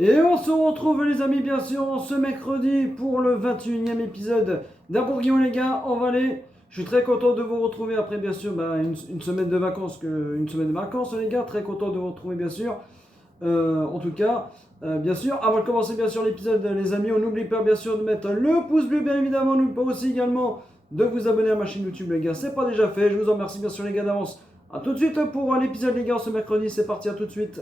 Et on se retrouve les amis bien sûr ce mercredi pour le 21e épisode d'Un Bourguignon les gars, on va aller. Je suis très content de vous retrouver après bien sûr une semaine de vacances les gars, très content de vous retrouver bien sûr. En tout cas, bien sûr, avant de commencer bien sûr l'épisode les amis, on n'oublie pas bien sûr de mettre le pouce bleu bien évidemment, n'oublie pas aussi également de vous abonner à ma chaîne YouTube les gars, c'est pas déjà fait, je vous en remercie bien sûr les gars d'avance. A tout de suite pour l'épisode les gars ce mercredi, c'est parti, à tout de suite.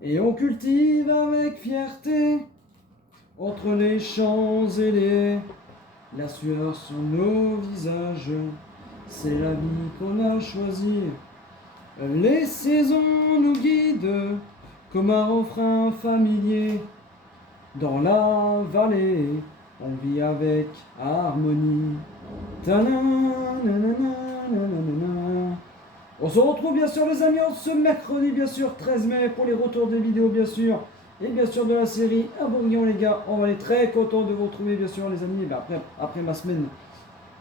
Et on cultive avec fierté, entre les champs et la sueur sur nos visages, c'est la vie qu'on a choisie. Les saisons nous guident, comme un refrain familier. Dans la vallée, on vit avec harmonie. On se retrouve bien sûr les amis ce mercredi bien sûr 13 mai pour les retours des vidéos bien sûr et bien sûr de la série Un Bourguignon les gars. On va être très content de vous retrouver bien sûr les amis après ma semaine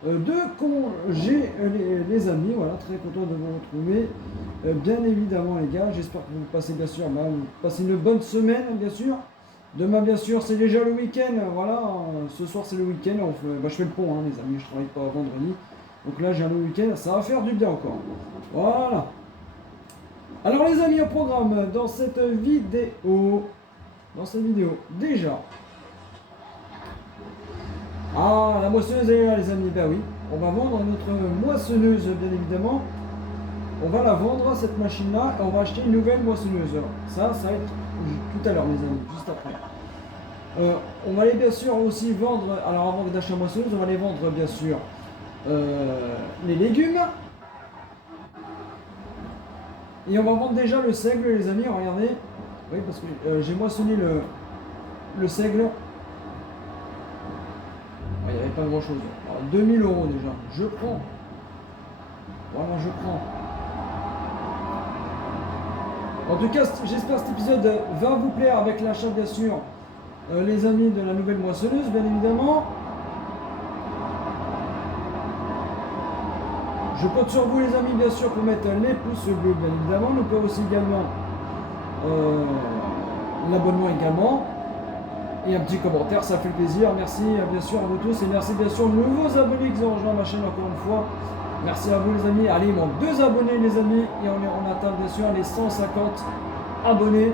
de congé les amis, voilà, très content de vous retrouver bien évidemment les gars. J'espère que vous passez bien sûr vous passez une bonne semaine bien sûr. Demain bien sûr c'est déjà le week-end, voilà, ce soir c'est le week-end, je fais le pont les amis, je travaille pas vendredi. Donc là j'ai un week-end, ça va faire du bien encore. Voilà. Alors les amis, au programme dans cette vidéo, déjà. Ah, la moissonneuse est là les amis, ben oui. On va vendre notre moissonneuse bien évidemment. On va la vendre cette machine là et on va acheter une nouvelle moissonneuse. Ça va être tout à l'heure les amis, juste après. On va aller bien sûr aussi vendre, alors avant d'acheter la moissonneuse, on va aller vendre bien sûr les légumes. Et on va vendre déjà le seigle les amis, regardez. Oui parce que j'ai moissonné le seigle. Il n'y avait pas grand chose. Alors, 2000 € déjà. Je prends. Voilà, je prends. En tout cas, j'espère que cet épisode va vous plaire avec l'achat bien sûr les amis de la nouvelle moissonneuse bien évidemment. Je compte sur vous les amis bien sûr pour mettre les pouces bleus bien évidemment. Nous pouvons aussi également l'abonnement également. Et un petit commentaire, ça fait plaisir. Merci bien sûr à vous tous et merci bien sûr aux nouveaux abonnés qui ont rejoint ma chaîne encore une fois. Merci à vous les amis. Allez, il manque 2 abonnés les amis et on atteint bien sûr les 150 abonnés.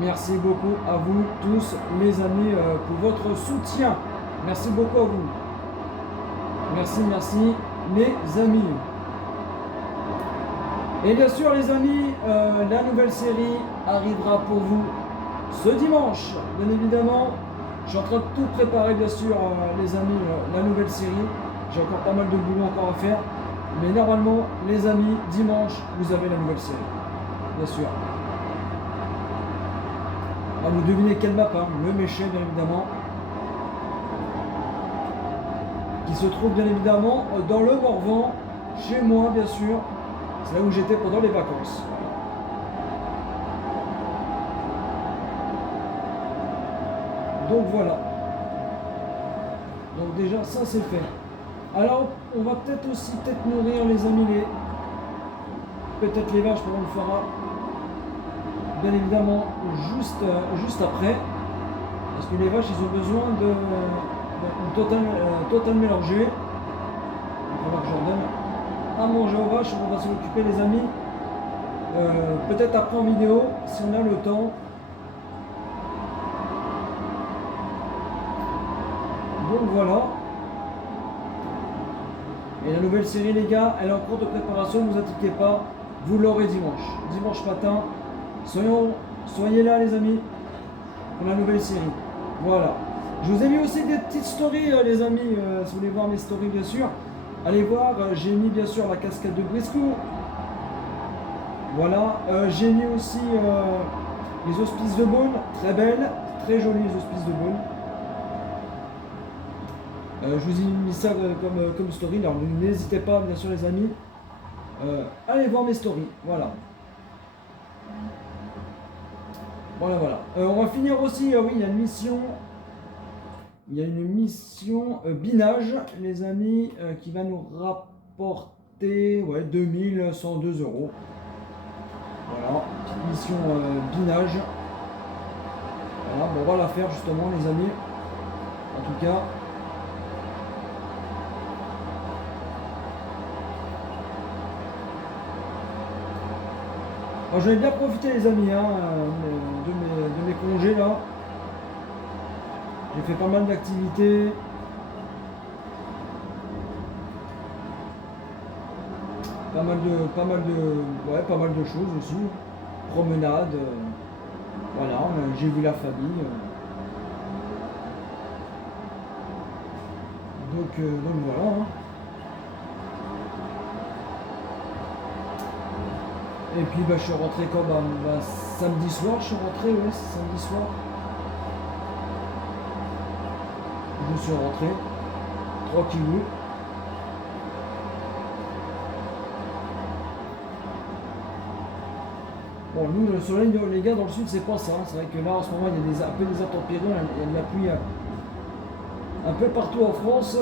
Merci beaucoup à vous tous les amis pour votre soutien. Merci beaucoup à vous. Merci les amis. Et bien sûr les amis, la nouvelle série arrivera pour vous ce dimanche, bien évidemment. Je suis en train de tout préparer bien sûr les amis, la nouvelle série. J'ai encore pas mal de boulot encore à faire. Mais normalement les amis, dimanche, vous avez la nouvelle série. Bien sûr. Ah, vous devinez quelle map, le Méchet bien évidemment. Qui se trouve bien évidemment dans le Morvan, chez moi bien sûr. C'est là où j'étais pendant les vacances. Donc voilà. Donc déjà ça c'est fait. Alors on va peut-être aussi nourrir les amis peut-être les vaches, on le fera bien évidemment juste après. Parce que les vaches ils ont besoin de total mélanger. Il va falloir que j'en donne à manger aux vaches, on va s'en occuper les amis. Peut-être après en vidéo si on a le temps. Donc voilà. Et la nouvelle série les gars, elle est en cours de préparation, ne vous inquiétez pas, vous l'aurez dimanche matin. Soyez là les amis pour la nouvelle série. Voilà. Je vous ai mis aussi des petites stories les amis, si vous voulez voir mes stories bien sûr. Allez voir, j'ai mis bien sûr la cascade de Briscoe. Voilà, j'ai mis aussi les hospices de Beaune, très belles, très jolies les hospices de Beaune. Je vous ai mis ça comme story, alors n'hésitez pas bien sûr les amis, allez voir mes stories, voilà. Voilà. On va finir aussi, oui il y a une mission binage les amis qui va nous rapporté ouais, 2102 euros. Voilà, petite mission binage. Voilà, bon, on va la faire justement les amis. En tout cas. Moi j'en ai bien profité les amis hein, de mes congés là. J'ai fait pas mal d'activités. Pas mal de choses aussi. Promenade. Voilà, j'ai vu la famille. Donc voilà. Hein. Et puis je suis rentré quand samedi soir, je suis rentré, ouais, c'est samedi soir. Je suis rentré, tranquillou. Bon, nous, le soleil, les gars, dans le sud, c'est pas ça. C'est vrai que là, en ce moment, il y a un peu des intempéries, il y a de la pluie un peu partout en France.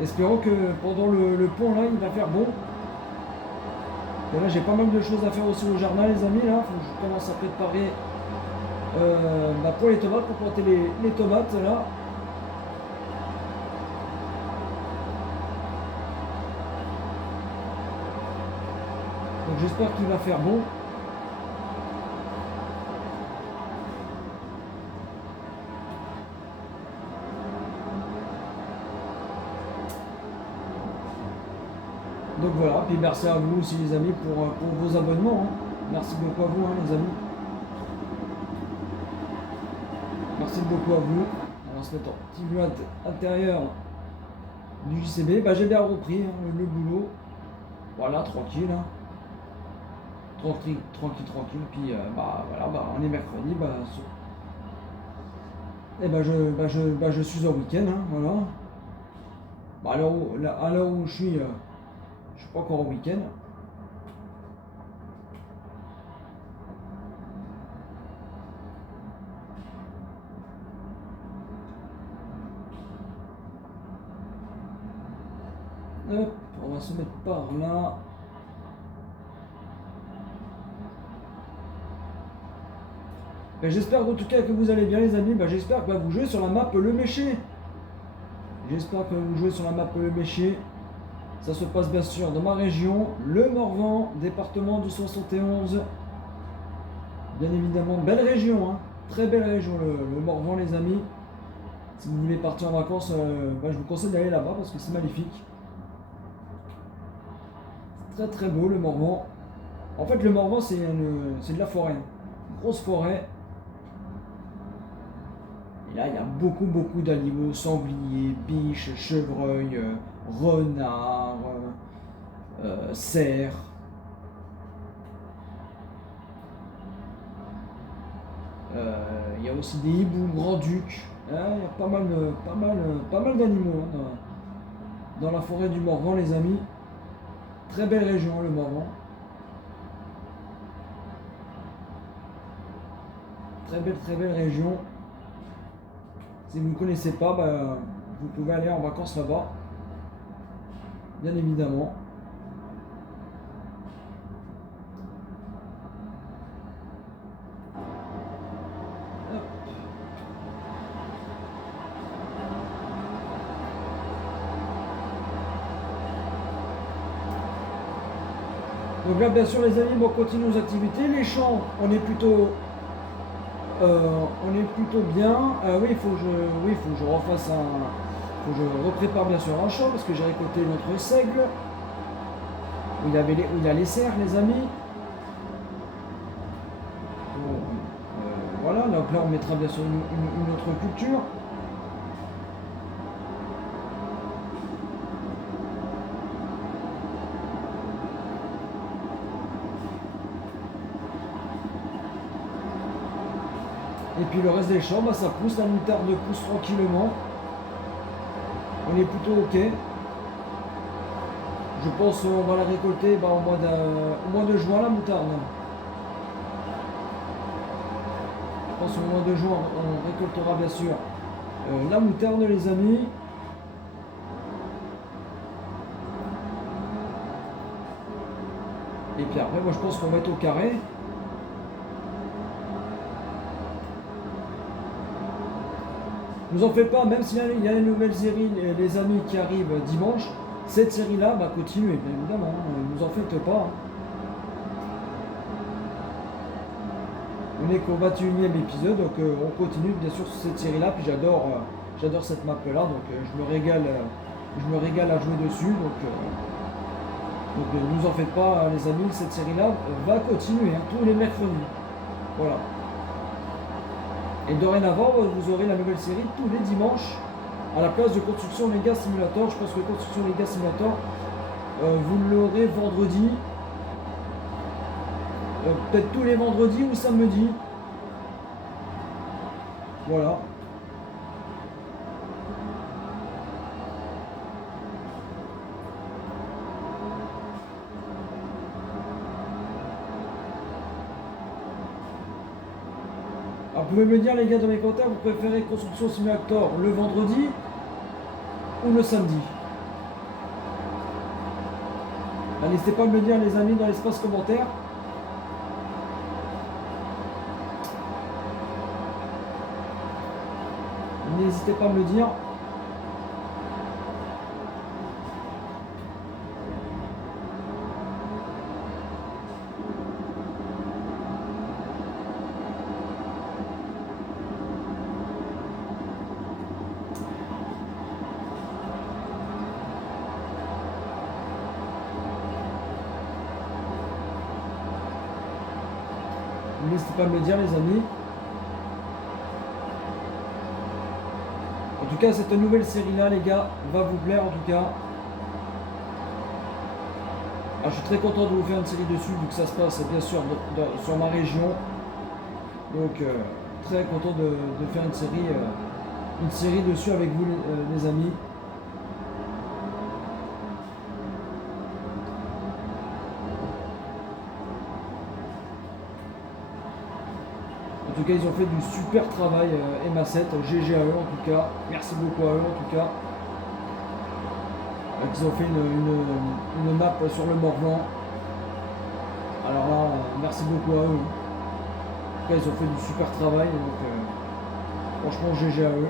Espérons que pendant le pont, là, il va faire bon. Et là, j'ai pas mal de choses à faire aussi au jardin, les amis. Là, faut que je commence à préparer pour les tomates, pour planter les tomates, là. Donc j'espère qu'il va faire bon. Donc voilà, puis merci à vous aussi les amis pour vos abonnements. Hein. Merci beaucoup à vous hein, les amis. Merci beaucoup à vous. Alors on se met en petit vue intérieur du JCB. J'ai bien repris hein, le boulot. Voilà, tranquille. Hein. Tranquille. Puis voilà, on est mercredi. Je suis en week-end. Hein, voilà. À l'heure où je suis pas encore au week-end. Hop, on va se mettre par là. J'espère en tout cas que vous allez bien les amis. J'espère que vous jouez sur la map Le Méché. J'espère que vous jouez sur la map Le Méché. Ça se passe bien sûr dans ma région, le Morvan, département du 71. Bien évidemment, belle région, hein. Très belle région le Morvan les amis. Si vous voulez partir en vacances, je vous conseille d'aller là-bas parce que c'est magnifique. Très très beau le Morvan. En fait le Morvan c'est de la forêt, une grosse forêt. Et là il y a beaucoup d'animaux, sangliers, biches, chevreuils, renards, cerfs. Il y a aussi des hiboux, grand-ducs. Il y a pas mal d'animaux hein, dans la forêt du Morvan les amis. Très belle région le Morvan. Très belle région. Si vous ne connaissez pas, vous pouvez aller en vacances là-bas. Bien évidemment. Hop. Donc là, bien sûr, les amis, on continue nos activités. Les champs, on est plutôt bien. Oui, il faut que je refasse faut que je reprépare bien sûr un champ parce que j'ai récolté notre seigle. Où il y a les cerfs, les amis. Voilà, donc là on mettra bien sûr une autre culture. Et puis le reste des champs, ça pousse, la moutarde pousse tranquillement. On est plutôt ok. Je pense qu'on va la récolter au mois de juin la moutarde. Je pense sur le mois de juin, on récoltera bien sûr la moutarde, les amis. Et puis après, moi je pense qu'on va être au carré. Ne vous en faites pas, même s'il y a une nouvelle série, les amis, qui arrivent dimanche, cette série-là va continuer, bien évidemment. Ne vous en faites pas. On est qu'au 21e épisode, donc on continue bien sûr sur cette série-là. Puis j'adore cette map-là, donc je me régale à jouer dessus. Donc ne vous en faites pas, les amis, cette série-là va continuer tous les mercredis. Voilà. Et dorénavant, vous aurez la nouvelle série tous les dimanches à la place de Construction Mega Simulator. Je pense que Construction Mega Simulator, vous l'aurez vendredi. Peut-être tous les vendredis ou samedi. Voilà. Alors, vous pouvez me dire, les gars, dans les commentaires, vous préférez Construction Simulator le vendredi ou le samedi? N'hésitez pas à me le dire, les amis, dans l'espace commentaire. N'hésitez pas à me le dire. N'hésitez pas à me le dire, les amis. En tout cas, cette nouvelle série-là, les gars, va vous plaire en tout cas. Alors, je suis très content de vous faire une série dessus, vu que ça se passe bien sûr sur ma région. Donc, très content de faire une série dessus avec vous, les amis. En tout cas, ils ont fait du super travail, MA7, GG à eux en tout cas. Merci beaucoup à eux en tout cas. Ils ont fait une map sur le Morvan. Alors là, merci beaucoup à eux. En tout cas, ils ont fait du super travail. Donc, franchement, GG à eux.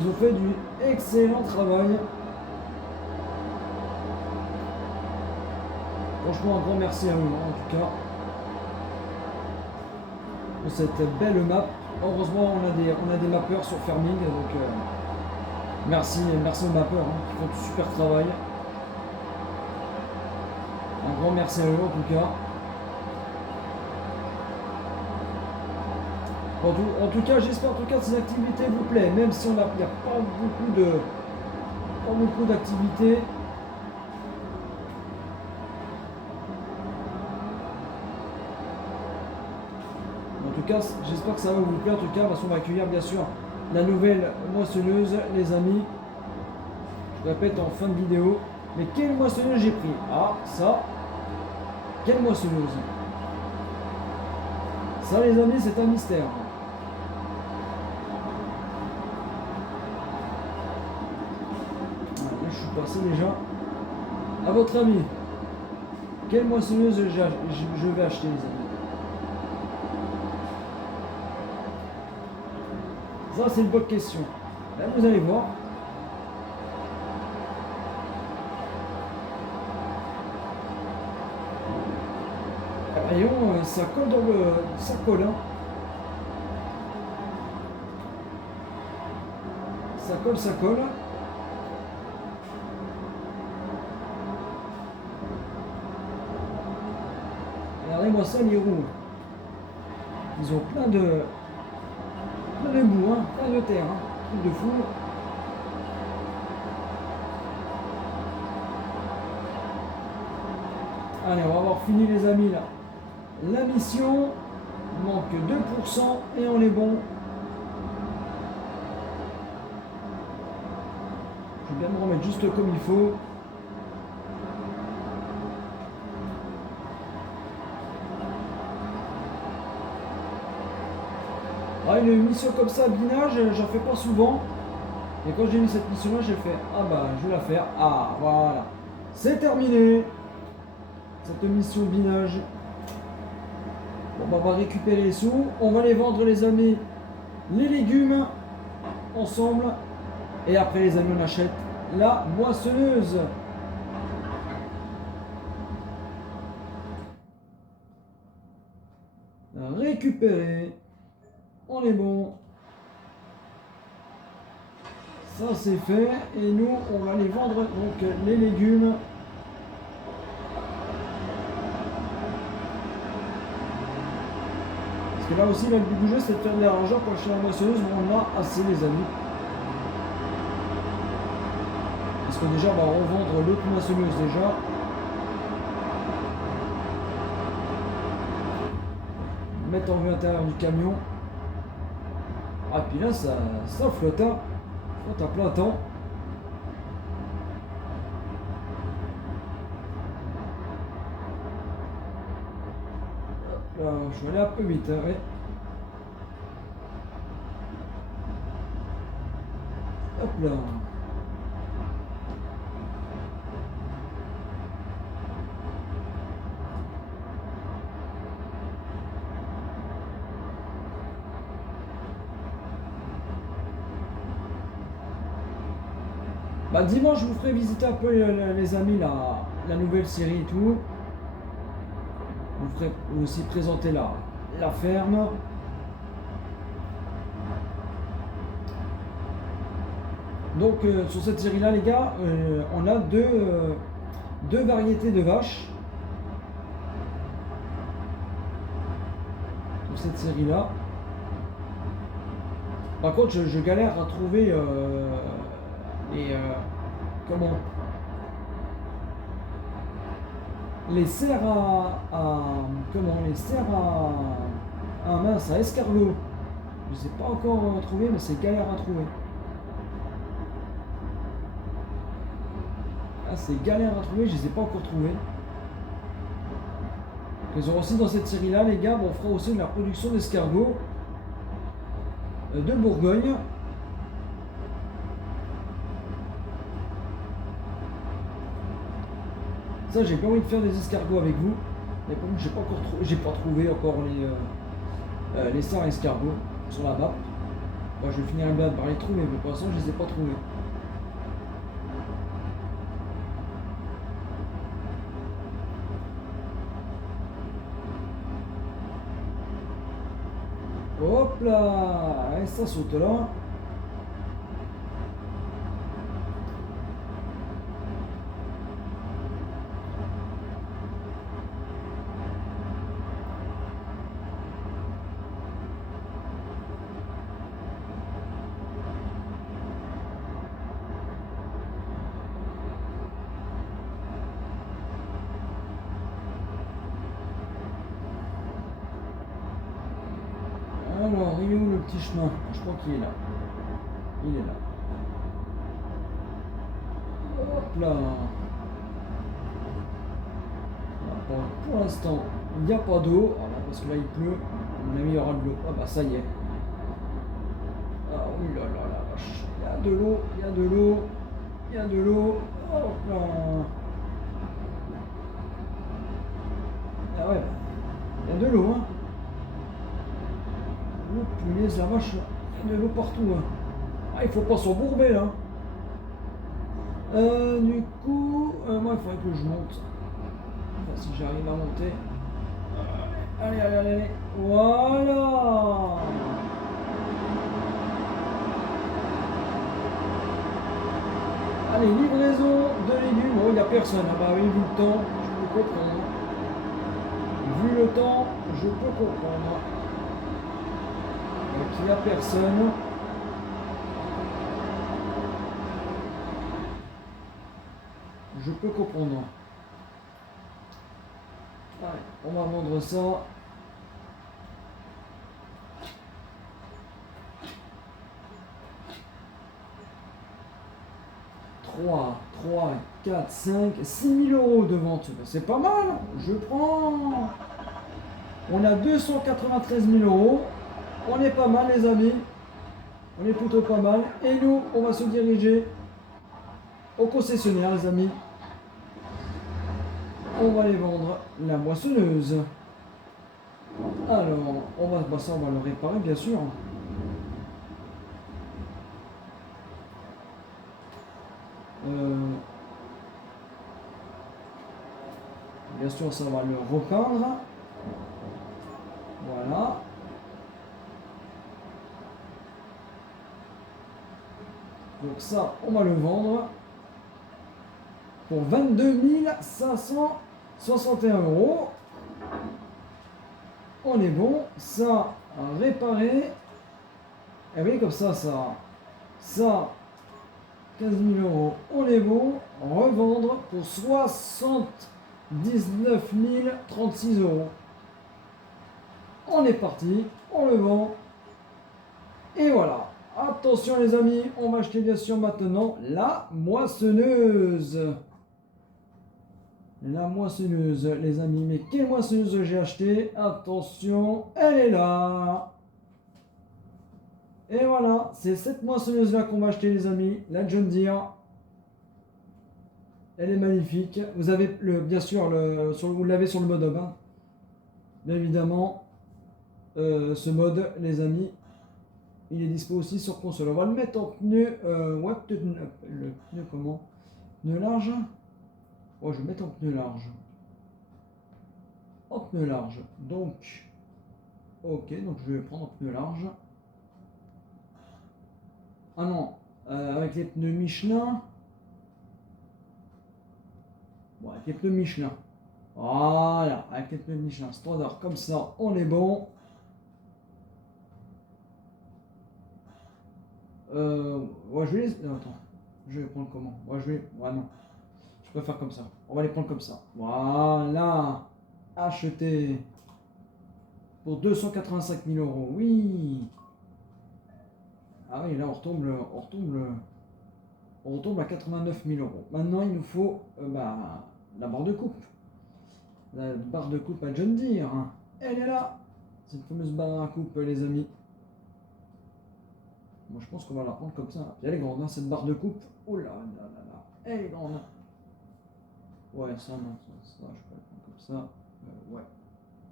Ils ont fait du excellent travail. Franchement, un grand merci à eux, en tout cas, pour cette belle map. Heureusement, on a des mappeurs sur Farming, donc merci aux mappeurs qui font du super travail. Un grand merci à eux, en tout cas. En tout cas, j'espère que ces activités vous plaisent, même si il n'y a pas beaucoup d'activités. En tout cas, j'espère que ça va vous plaire. En tout cas, parce qu'on va accueillir bien sûr la nouvelle moissonneuse, les amis. Je répète en fin de vidéo. Mais quelle moissonneuse j'ai pris? Ah, ça. Quelle moissonneuse? Ça, les amis, c'est un mystère. Là, je suis passé déjà. À votre avis, quelle moissonneuse je vais acheter, les amis? Ça, c'est une bonne question. Là, vous allez voir. Rayon, ça colle dans le... Ça colle, hein. Ça colle. Regardez-moi ça, les roues. Ils ont plein de boue, plein de terre, truc de fou. Allez, on va avoir fini, les amis, là. La mission, il manque 2% et on est bon. Je vais bien me remettre juste comme il faut. Ah, une mission comme ça, binage, j'en fais pas souvent. Et quand j'ai mis cette mission-là, j'ai fait, ah bah, je vais la faire. Ah, voilà. C'est terminé. Cette mission binage. Bon, bah, on va récupérer les sous. On va les vendre, les amis, les légumes ensemble. Et après, les amis, on achète la moissonneuse. Récupérer. On est bon. Ça c'est fait. Et nous, on va les vendre donc les légumes. Parce que là aussi, le but du jeu, c'est de faire de l'argent pour acheter la moissonneuse. On en a assez, les amis. Parce que déjà, on va revendre l'autre moissonneuse déjà. Mettre en vue à l'intérieur du camion. Ah, puis là, ça flotte, hein. Flotte à plein temps. Hop là, je vais aller un peu vite, hein, ouais. Hop là. Bah, dimanche, je vous ferai visiter un peu les amis la nouvelle série et tout. Je vous ferai aussi présenter la ferme. Donc sur cette série là les gars, on a deux variétés de vaches. Sur cette série là. Par contre je galère à trouver comment les serres les serres à mince, à escargot. Je ne sais pas encore trouver, mais c'est galère à trouver. Ah, c'est galère à trouver, je ne les ai pas encore trouvés. Ils ont aussi dans cette série là les gars, on fera aussi de la production d'escargots de Bourgogne. Ça, j'ai pas envie de faire des escargots avec vous. Mais comme j'ai pas trouvé encore les serres à escargots sur la map. Bon, je vais finir bien par les trouver, mais pour l'instant, je les ai pas trouvés. Hop là, et ça saute là. Alors, il est où le petit chemin? Je crois qu'il est là. Il est là. Hop là. Pour l'instant, il n'y a pas d'eau. Parce que là, il pleut. À mon avis, il y aura de l'eau. Ah bah ça y est. Ah oui là là la vache. Il y a de l'eau, il y a de l'eau. Il y a de l'eau. Hop là. Ah ouais. Il y a de l'eau, hein. Oh punaise la vache, il y a de l'eau partout. Hein. Ah, il faut pas s'embourber là. Du coup, moi il faudrait que je monte. Enfin, si j'arrive à monter. Allez, allez, allez, allez. Voilà. Allez, livraison de légumes. Bon, il n'y a personne. Ah bah oui, vu le temps, je peux comprendre. Vu le temps, je peux comprendre. Donc il n'y a personne. Je peux comprendre. Allez, on va vendre ça. 3, 4, 5, 6 000 euros de vente. C'est pas mal. Je prends. On a 293 000 euros. On est pas mal, les amis. On est plutôt pas mal. Et nous, on va se diriger au concessionnaire, les amis. On va aller vendre la moissonneuse. Alors, on va le réparer, bien sûr. Bien sûr, ça va le repeindre. Voilà. Donc ça, on va le vendre pour 22 561 euros. On est bon. Ça, à réparer. Et oui, comme ça, 15 000 euros. On est bon. Revendre pour 79 036 euros. On est parti. On le vend. Et voilà. Attention les amis, on va acheter bien sûr maintenant la moissonneuse. La moissonneuse les amis, mais quelle moissonneuse j'ai acheté? Attention, elle est là. Et voilà, c'est cette moissonneuse là qu'on va acheter les amis, la John Deere. Elle est magnifique. Vous avez bien sûr, vous l'avez sur le mode hub. Hein. Bien évidemment, ce mode les amis. Il est dispo aussi sur console. On va le mettre en pneu. Le pneu comment? Pneu large? Oh, je vais le mettre en pneu large. En pneu large. Donc, ok, donc je vais le prendre en pneu large. Ah non, avec les pneus Michelin. Bon, avec les pneus Michelin. Voilà, avec les pneus Michelin standard comme ça, on est bon. Ouais, je vais les... Attends, je vais prendre comment? Ouais, non. Je préfère comme ça. On va les prendre comme ça. Voilà. Acheter pour 285 000 euros. Oui. Ah oui, là on retombe à 89 000 euros. Maintenant, il nous faut la barre de coupe. La barre de coupe à John Deere. Hein. Elle est là. Cette fameuse barre à coupe, les amis. Moi, je pense qu'on va la prendre comme ça. Elle est grande, hein, cette barre de coupe. Oh là là là là. Elle est grande. Ouais, ça, non. Ça, je peux la prendre comme ça. Ouais.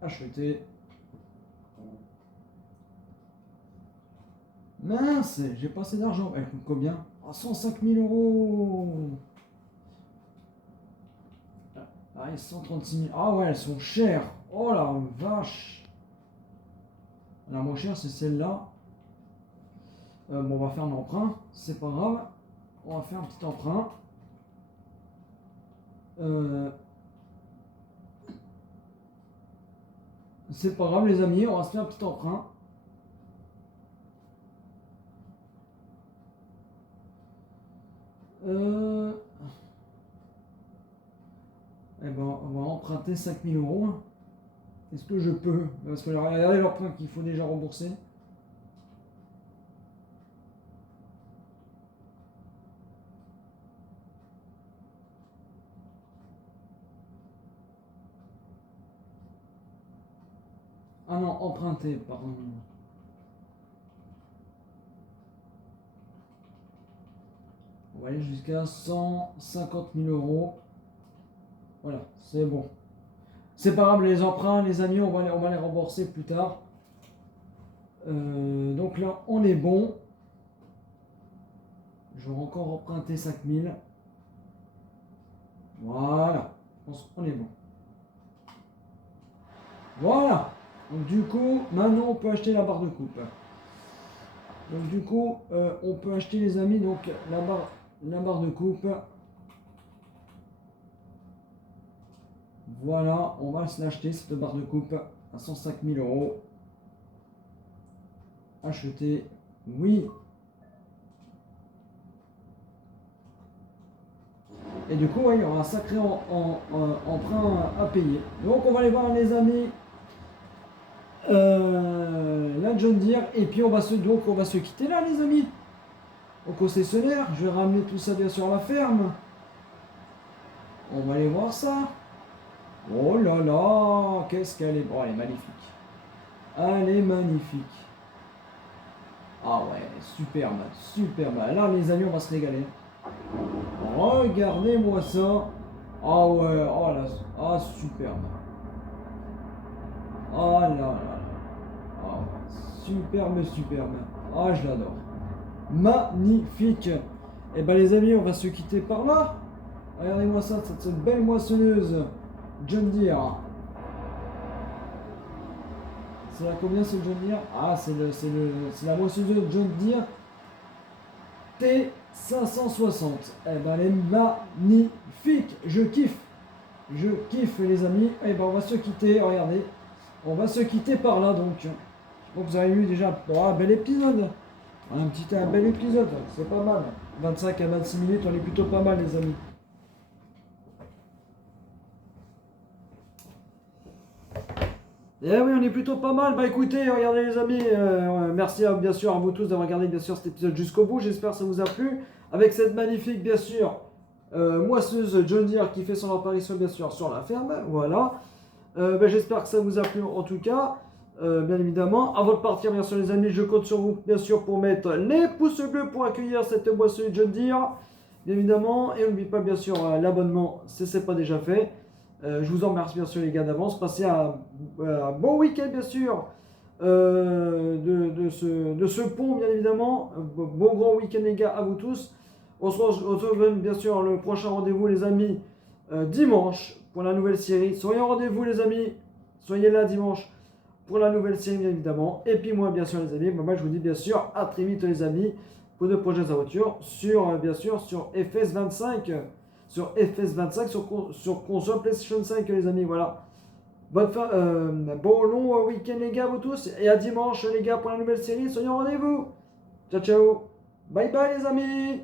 Acheter. Mince, j'ai pas assez d'argent. Elle coûte combien? 105 000 euros. Ah, 136 000. Ah ouais, elles sont chères. Oh la vache. La moins chère, c'est celle-là. Bon, on va faire un emprunt. C'est pas grave. On va faire un petit emprunt. C'est pas grave, les amis. On va se faire un petit emprunt. Eh ben, on va emprunter 5 000 euros. Est-ce que je peux? Parce que regardez l'emprunt qu'il faut déjà rembourser. Ah non, emprunter, pardon. On va aller jusqu'à 150 000 euros. Voilà, c'est bon. C'est pas grave, les emprunts, les amis, on va les rembourser plus tard. Donc là, on est bon. Je vais encore emprunter 5 000. Voilà, je pense qu'on est bon. Voilà. Donc du coup, maintenant on peut acheter la barre de coupe. Donc du coup, on peut acheter les amis donc la barre de coupe. Voilà, on va se l'acheter cette barre de coupe à 105 000 euros. Acheter, oui. Et du coup, il y aura un sacré emprunt à payer. Donc on va aller voir les amis. La John Deere et puis on va se quitter là les amis. au concessionnaire. Je vais ramener tout ça bien sûr à la ferme. On va aller voir ça. Oh là là, qu'est-ce qu'elle est... Oh, elle est magnifique. Elle est magnifique. Ah ouais, superbe, superbe. Là, les amis, on va se régaler. Regardez-moi ça. Ah ouais, oh là, ah superbe. Ah là là là. Ah, superbe, superbe. Ah, je l'adore. Magnifique. Et ben les amis, on va se quitter par là. Regardez-moi ça, cette belle moissonneuse John Deere. C'est la combien ce John Deere? Ah, c'est la moissonneuse John Deere T560. Eh ben elle est magnifique. Je kiffe. Je kiffe les amis. Eh ben on va se quitter. Regardez. On va se quitter par là donc. Je pense que vous avez vu déjà un bel épisode. Un bel épisode. C'est pas mal. 25 à 26 minutes, on est plutôt pas mal les amis. Et oui, on est plutôt pas mal. Bah écoutez, regardez les amis, merci bien sûr à vous tous d'avoir regardé bien sûr cet épisode jusqu'au bout. J'espère que ça vous a plu. Avec cette magnifique bien sûr moissonneuse John Deere qui fait son apparition bien sûr sur la ferme. Voilà. J'espère que ça vous a plu en tout cas. Bien évidemment, avant de partir bien sûr les amis, je compte sur vous bien sûr pour mettre les pouces bleus pour accueillir cette moissonneuse John Deere. Bien évidemment, et n'oubliez pas bien sûr l'abonnement si ce n'est pas déjà fait. Je vous en remercie bien sûr les gars d'avance. Passez un bon week-end bien sûr de ce pont bien évidemment. Bon grand week-end les gars à vous tous. On se retrouve bien sûr le prochain rendez-vous les amis dimanche pour la nouvelle série. Soyez au rendez-vous les amis. Soyez là dimanche pour la nouvelle série bien évidemment. Et puis moi bien sûr les amis, moi je vous dis bien sûr à très vite les amis pour de prochaines aventures sur bien sûr sur FS25. Sur FS25, sur console PlayStation 5 les amis, voilà. Bon long week-end les gars vous tous, et à dimanche les gars pour la nouvelle série, soyez au rendez-vous. Ciao ciao, bye bye les amis.